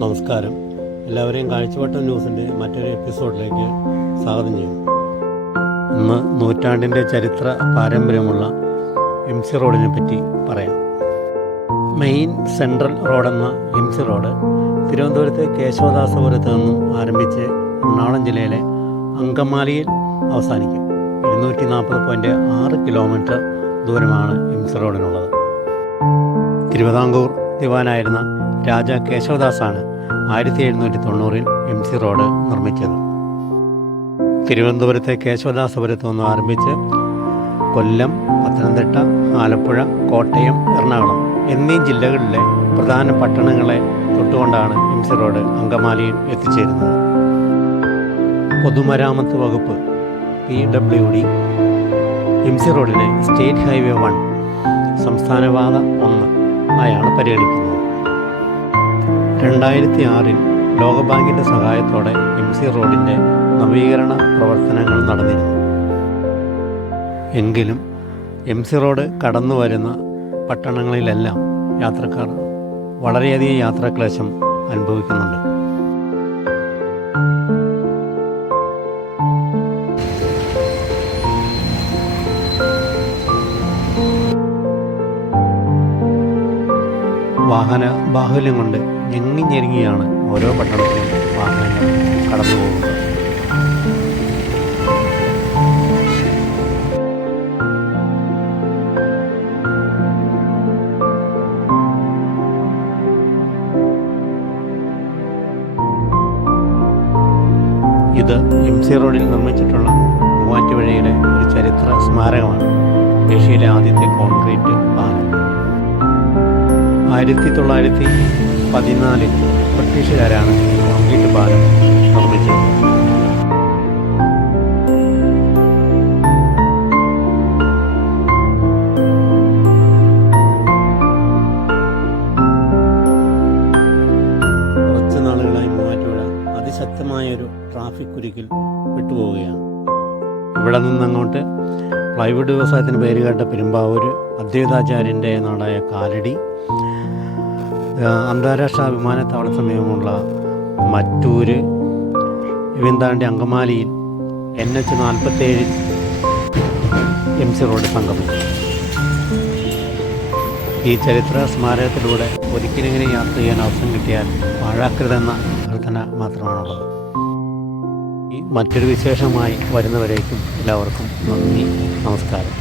നമസ്കാരം. എല്ലാവരെയും കാഴ്ചവട്ടം ന്യൂസിൻ്റെ മറ്റൊരു എപ്പിസോഡിലേക്ക് സ്വാഗതം ചെയ്യുന്നു. ഇന്ന് നൂറ്റാണ്ടിൻ്റെ ചരിത്ര പാരമ്പര്യമുള്ള എംസി റോഡിനെ പറ്റി പറയാം. മെയിൻ സെൻട്രൽ റോഡെന്ന എംസി റോഡ് തിരുവനന്തപുരത്തെ കേശവദാസപുരത്ത് നിന്നും ആരംഭിച്ച് എറണാകുളം ജില്ലയിലെ അങ്കമാലിയിൽ അവസാനിക്കും. 240.6 കിലോമീറ്റർ ദൂരമാണ് എംസി റോഡിനുള്ളത്. തിരുവിതാംകൂർ ദിവാനായിരുന്ന രാജ കേശവദാസാണ് 1790 എംസി റോഡ് നിർമ്മിച്ചത്. തിരുവനന്തപുരത്തെ കേശവദാസപുരത്ത് നിന്ന് ആരംഭിച്ച് കൊല്ലം, പത്തനംതിട്ട, ആലപ്പുഴ, കോട്ടയം, എറണാകുളം എന്നീ ജില്ലകളിലെ പ്രധാന പട്ടണങ്ങളെ തൊട്ടുകൊണ്ടാണ് എംസി റോഡ് അങ്കമാലിയിൽ എത്തിച്ചേരുന്നത്. പൊതുമരാമത്ത് വകുപ്പ് PWD എംസി റോഡിനെ സ്റ്റേറ്റ് ഹൈവേ 1 സംസ്ഥാനപാത 1 ആയാണ് പരിഗണിക്കുന്നത്. 2006 ലോകബാങ്കിൻ്റെ സഹായത്തോടെ എംസി റോഡിൻ്റെ നവീകരണ പ്രവർത്തനങ്ങൾ നടന്നിരുന്നു. എങ്കിലും എംസി റോഡ് കടന്നു വരുന്ന പട്ടണങ്ങളിലെല്ലാം യാത്രക്കാർ വളരെയധികം യാത്രാക്ലേശം അനുഭവിക്കുന്നുണ്ട്. വാഹന ബാഹുല്യം കൊണ്ട് ഞെങ്ങിഞ്ഞെരുങ്ങിയാണ് ഓരോ പട്ടണത്തിലും വാഹനങ്ങൾ കടന്നു പോകുന്നത്. ഇത് എംസി റോഡിൽ നിർമ്മിച്ചിട്ടുള്ള മൂവാറ്റുപുഴയിലെ ഒരു ചരിത്ര സ്മാരകമാണ്. ഏഷ്യയിലെ ആദ്യത്തെ കോൺക്രീറ്റ് പാലം. 1914 ബ്രിട്ടീഷുകാരാണ് കോൺക്രീറ്റ് പാലം നിർമ്മിച്ചത്. കുറച്ച് നാളുകളായി മൂവാറ്റുപുഴ അതിശക്തമായൊരു ട്രാഫിക് കുരുക്കിൽ വിട്ടുപോവുകയാണ്. ഇവിടെ നിന്നങ്ങോട്ട് പ്ലൈവുഡ് വ്യവസായത്തിന് പേരുകേട്ട പെരുമ്പാവൂർ, അദ്വൈതാചാര്യൻ്റെ നാടായ കാലടി, അന്താരാഷ്ട്ര വിമാനത്താവള സമീപമുള്ള മറ്റൂര്, ഇവന്താണ്ടി അങ്കമാലിയിൽ NH-47 എംസി റോഡ് സംഗമിക്കും. ഈ ചരിത്ര സ്മാരകത്തിലൂടെ ഒരിക്കലെങ്കിലും യാത്ര ചെയ്യാൻ അവസരം കിട്ടിയാൽ പാഴാക്കരുതെന്ന അഭ്യർത്ഥന മാത്രമാണുള്ളത്. ഈ മറ്റൊരു വിശേഷമായി വരുന്നവരേക്കും എല്ലാവർക്കും നന്ദി, നമസ്കാരം.